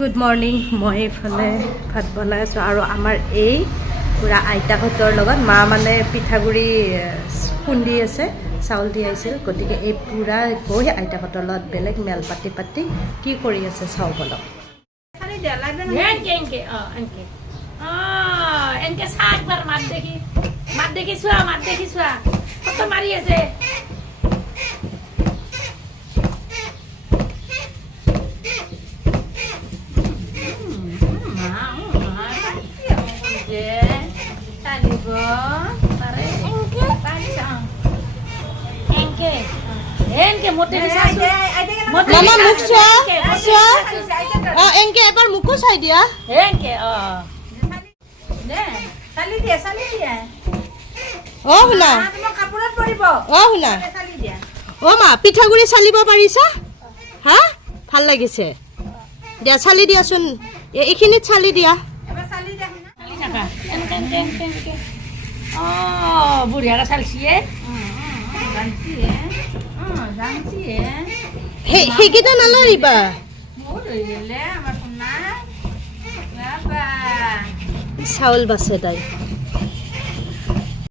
Good morning. মই এইফালে ভাত বনাই আছোঁ আৰু আমাৰ এই পূৰা আইতাহঁতৰ লগত মা মানে পিঠাগুড়ি খুন্দি আছে, চাউল দি আহিছিল। গতিকে এই পূৰা গৈ আইতাহঁতৰ লগত বেলেগ মেল পাতি কি কৰি আছে চাওঁ বলক। মাৰি আছে মামা মুখ চোৱা চোৱা। এনকে এবাৰ মোকো চাই দিয়া। অ শুনা, অ শুনা, অ মা পিঠাগুড়ি চালিব পাৰিছা? হা ভাল লাগিছে দিয়া, চালি দিয়াচোন, এইখিনিত চালি দিয়া। বুঢ়িয়াৰা চালছিয়ে সেইকেইটা নালাৰিবা। চাউল বাছে তাই।